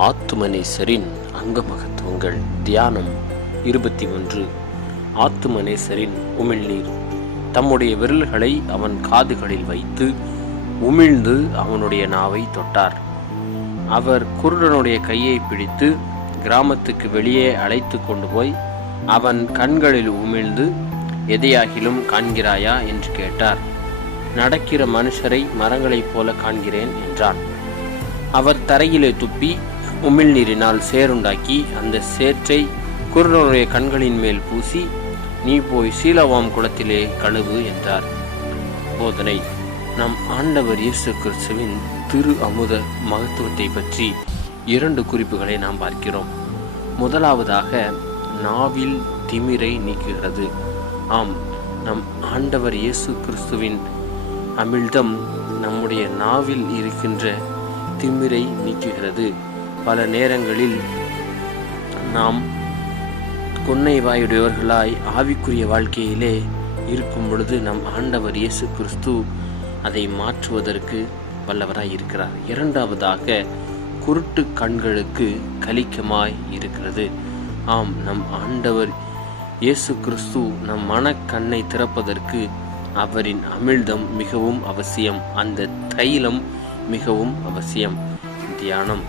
ஆத்துமனேசரின் அங்கமகத்துவங்கள். தியானம் 21. ஆத்துமனேசரின் உமிழ்நீர். தம்முடைய விரல்களை அவன் காதுகளில் வைத்து உமிழ்ந்து அவனுடைய நாவை தொட்டார். அவர் குருடனுடைய கையை பிடித்து கிராமத்துக்கு வெளியே அழைத்து கொண்டு போய் அவன் கண்களில் உமிழ்ந்து, எதையாகிலும் காண்கிறாயா என்று கேட்டார். நடக்கிற மனுஷரை மரங்களைப் போல காண்கிறேன் என்றான். அவர் தரையிலே துப்பி உமிழ்நீரினால் சேருண்டாக்கி அந்த சேற்றை குருடனுடைய கண்களின் மேல் பூசி, நீ போய் சீலோவாம் குளத்திலே கழுவு என்றார். போதனை. நம் ஆண்டவர் இயேசு கிறிஸ்துவின் திரு அமுத மகத்துவத்தை பற்றி 2 குறிப்புகளை நாம் பார்க்கிறோம். முதலாவதாக, நாவில் திமிரை நீக்குகிறது. ஆம், நம் ஆண்டவர் இயேசு கிறிஸ்துவின் அமிழ்தம் நம்முடைய நாவில் இருக்கின்ற திமிரை நீக்குகிறது. பல நேரங்களில் நாம் கொன்னை வாயுடையவர்களாய் ஆவிக்குரிய வாழ்க்கையிலே இருக்கும் பொழுது நம் ஆண்டவர் இயேசு கிறிஸ்து அதை மாற்றுவதற்கு வல்லவராய் இருக்கிறார். இரண்டாவதாக, குருட்டு கண்களுக்கு கலிக்கமாய் இருக்கிறது. ஆம், நம் ஆண்டவர் இயேசு கிறிஸ்து நம் மனக்கண்ணை திறப்பதற்கு அவரின் அமிழ்தம் மிகவும் அவசியம். அந்த தைலம் மிகவும் அவசியம். தியானம்.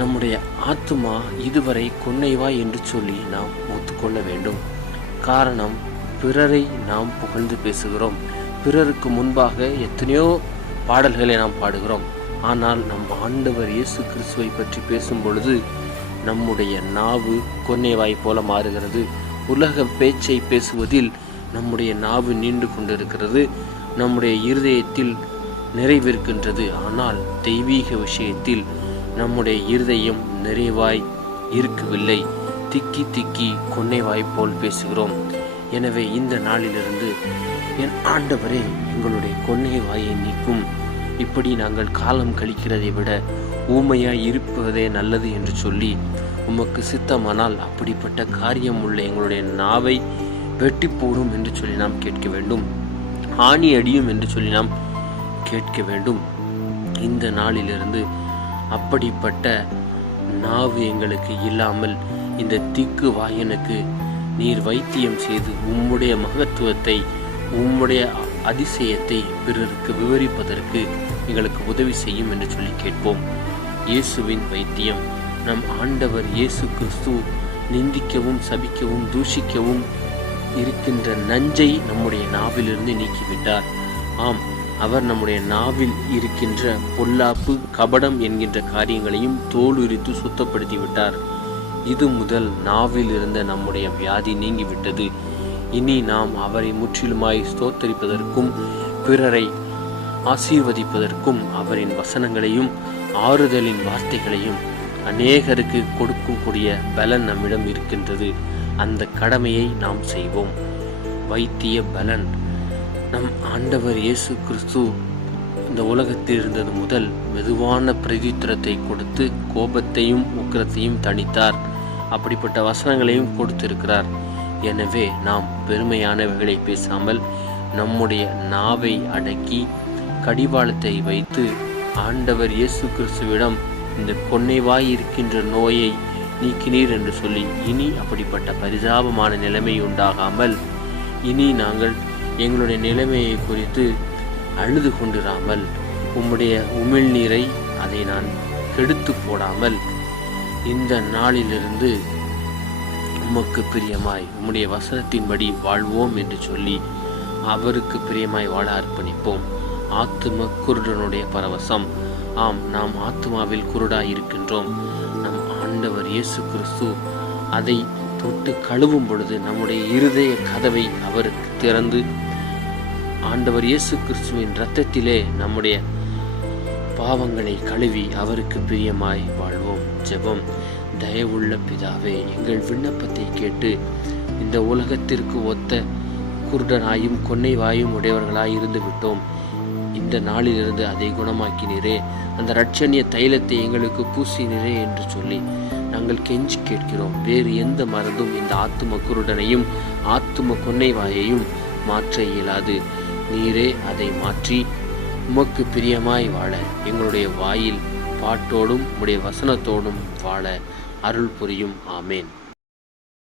நம்முடைய ஆத்துமா இதுவரை கொன்னைவா என்று சொல்லி நாம் ஒத்துக்கொள்ள வேண்டும். காரணம், பிறரை நாம் புகழ்ந்து பேசுகிறோம். பிறருக்கு முன்பாக எத்தனையோ பாடல்களை நாம் பாடுகிறோம். ஆனால் நம் ஆண்டவர் இயேசு கிறிஸ்துவை பற்றி பேசும் பொழுது நம்முடைய நாவு கொன்னைவாய் போல மாறுகிறது. உலக பேச்சை பேசுவதில் நம்முடைய நாவு நீண்டு கொண்டிருக்கிறது. நம்முடைய இருதயத்தில் நிறைவிருக்கின்றது. ஆனால் தெய்வீக விஷயத்தில் நம்முடைய இருதயம் நிறைவாய் இருக்கவில்லை. திக்கி திக்கி கொன்னைவாய் போல் பேசுகிறோம். எனவே இந்த நாளிலிருந்து, என் ஆண்டவரே, எங்களுடைய கொன்னை வாயை நீக்கும். இப்படி நாங்கள் காலம் கழிக்கிறதை விட ஊமையாய் இருப்பதே நல்லது என்று சொல்லி, உமக்கு சித்தமானால் அப்படிப்பட்ட காரியம் உள்ள எங்களுடைய நாவை வெட்டி போடும் என்று சொல்லி நாம் கேட்க வேண்டும். ஆணி அடியும் என்று சொல்லி நாம் கேட்க வேண்டும். இந்த நாளிலிருந்து அப்படிப்பட்ட நாவு எங்களுக்கு இல்லாமல் இந்த திக்கு வாயனுக்கு நீர் வைத்தியம் செய்து உம்முடைய மகத்துவத்தை, உம்முடைய அதிசயத்தை பிறருக்கு விவரிப்பதற்கு எங்களுக்கு உதவி செய்யும் என்று சொல்லி கேட்போம். இயேசுவின் வைத்தியம். நம் ஆண்டவர் இயேசு கிறிஸ்து நிந்திக்கவும் சபிக்கவும் தூஷிக்கவும் இருக்கின்ற நஞ்சை நம்முடைய நாவிலிருந்து நீக்கிவிட்டார். ஆம், அவர் நம்முடைய நாவில் இருக்கின்ற பொல்லாப்பு, கபடம் என்கின்ற காரியங்களையும் தோலுரித்து சுத்தப்படுத்தி விட்டார். இது முதல் நாவில் இருந்த நம்முடைய வியாதி நீங்கிவிட்டது. இனி நாம் அவரை முற்றிலுமாய் ஸ்தோத்தரிப்பதற்கும் பிறரை ஆசீர்வதிப்பதற்கும் அவரின் வசனங்களையும் ஆறுதலின் வார்த்தைகளையும் அநேகருக்கு கொடுக்கக்கூடிய பலன் நம்மிடம் இருக்கின்றது. அந்த கடமையை நாம் செய்வோம். வைத்திய பலன். நம் ஆண்டவர் இயேசு கிறிஸ்து இந்த உலகத்தில் இருந்தது முதல் மெதுவான பிரதித்திரத்தை கொடுத்து கோபத்தையும் உக்கிரத்தையும் தணித்தார். அப்படிப்பட்ட வசனங்களையும் கொடுத்திருக்கிறார். எனவே நாம் பெருமையானவைகளை பேசாமல் நம்முடைய நாவை அடக்கி கடிவாளத்தை வைத்து ஆண்டவர் இயேசு கிறிஸ்துவிடம் இந்த கொன்னைவாய் இருக்கின்ற நோயை நீக்கினீர் என்று சொல்லி, இனி அப்படிப்பட்ட பரிதாபமான நிலைமை உண்டாகாமல், இனி நாங்கள் எங்களுடைய நிலைமையை குறித்து அழுது கொண்டிராமல், உம்முடைய உமிழ்நீரை அதை நான் கெடுத்து போடாமல், இந்த நாளிலிருந்து உமக்கு பிரியமாய் உம்முடைய வசனத்தின்படி வாழ்வோம் என்று சொல்லி அவருக்கு பிரியமாய் வாழ அர்ப்பணிப்போம். ஆத்தும குருடனுடைய பரவசம். ஆம், நாம் ஆத்துமாவில் குருடாய் இருக்கின்றோம். நம் ஆண்டவர் இயேசு கிறிஸ்து அதை தொட்டு கழுவும் பொழுது நம்முடைய இருதய கதவை அவருக்கு திறந்து ஆண்டவர் இயேசு கிறிஸ்துவின் இரத்தத்திலே நம்முடைய பாவங்களை கழுவி அவருக்கு பிரியமாய் வாழ்வோம். ஜெபம். தயவுள்ள பிதாவே, எங்கள் விண்ணப்பத்தை கேட்டு இந்த உலகத்திற்கு ஒத்த குருடனாயும் கொன்னை வாயும் உடையவர்களாய் இருந்து விட்டோம். இந்த நாளிலிருந்து அதை குணமாக்கினீரே, அந்த இரட்சணிய தைலத்தை எங்களுக்கு பூசினீரே என்று சொல்லி நாங்கள் கெஞ்சி கேட்கிறோம். வேறு எந்த மருந்தும் இந்த ஆத்தும குருடனையும் ஆத்தும கொன்னை வாயையும் மாற்ற இயலாது. நீரே அதை மாற்றி உமக்கு பிரியமாய் வாழ எங்களுடைய வாயில் பாட்டோடும் உம்முடைய வசனத்தோடும் வாழ அருள் புரியும். ஆமேன்.